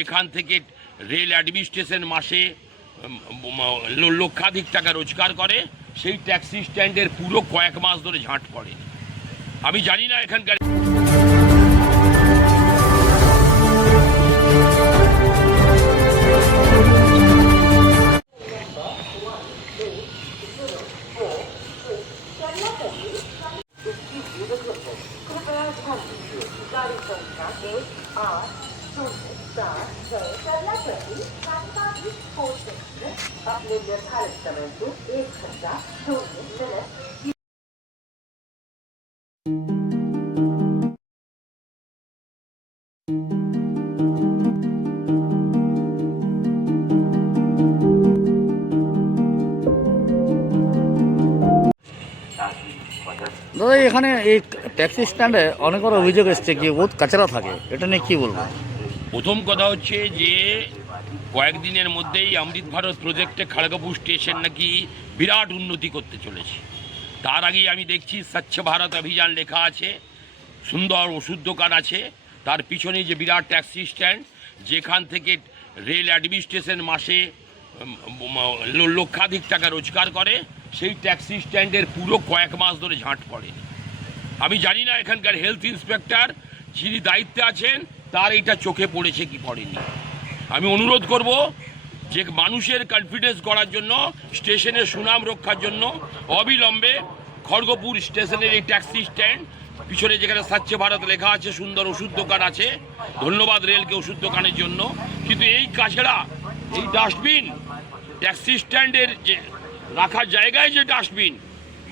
যেখান থেকে rail administration মাসে লক্ষাধিক টাকা রোজগার করে, সেই ট্যাক্সি স্ট্যান্ডের পুরো কয়েক মাস ধরে ঝাঁট পড়ে। আমি জানি না এখানকার अपने निर्धारित समय से 1 घंटा 0 मिनट। দাদা, এখানে এই ট্যাক্সি স্ট্যান্ডে অনেকের অভিযোগ এসছে কি বহুত কাচরা থাকে, এটা নিয়ে কি বলবো? প্রথম কথা হচ্ছে যে কয়েকদিনের মধ্যেই অমৃত ভারত প্রজেক্টে খড়গপুর স্টেশন নাকি বিরাট উন্নতি করতে চলেছে। তার আগেই আমি দেখছি স্বচ্ছ ভারত অভিযান লেখা আছে, সুন্দর ওষুধ দোকান আছে, তার পিছনেই যে বিরাট ট্যাক্সি স্ট্যান্ড, যেখান থেকে রেল অ্যাডমিনিস্ট্রেশন মাসে লক্ষাধিক টাকা রোজগার করে, সেই ট্যাক্সি স্ট্যান্ডের পুরো কয়েক মাস ধরে ঝাঁট পড়ে। আমি জানি না এখানকার হেলথ ইন্সপেক্টর যিনি দায়িত্বে আছেন তার এইটা চোখে পড়েছে কি পড়েনি। আমি অনুরোধ করব যে মানুষের কনফিডেন্স করার জন্য, স্টেশনের সুনাম রক্ষার জন্য অবিলম্বে খড়গপুর স্টেশনের এই ট্যাক্সি স্ট্যান্ড পিছনে যেখানে স্বচ্ছ ভারত লেখা আছে, সুন্দর ওষুধ দোকান আছে, ধন্যবাদ রেলকে ওষুধ দোকানের জন্য, কিন্তু এই কাছেরা এই ডাস্টবিন ট্যাক্সি স্ট্যান্ডের যে রাখার জায়গায় যে ডাস্টবিন,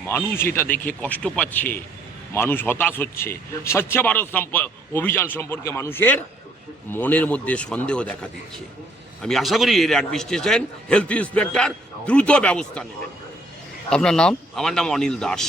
মানুষ এটা দেখে কষ্ট পাচ্ছে, মানুষ হতাশ হচ্ছে। স্বচ্ছ ভারত অভিযান সম্পর্কে মানুষের মনের মধ্যে সন্দেহ দেখা দিচ্ছে। আমি আশা করি রেল অ্যাডমিনিস্ট্রেশন, হেলথ ইন্সপেক্টর দ্রুত ব্যবস্থা নেবেন। আপনার নাম? আমার নাম অনিল দাস।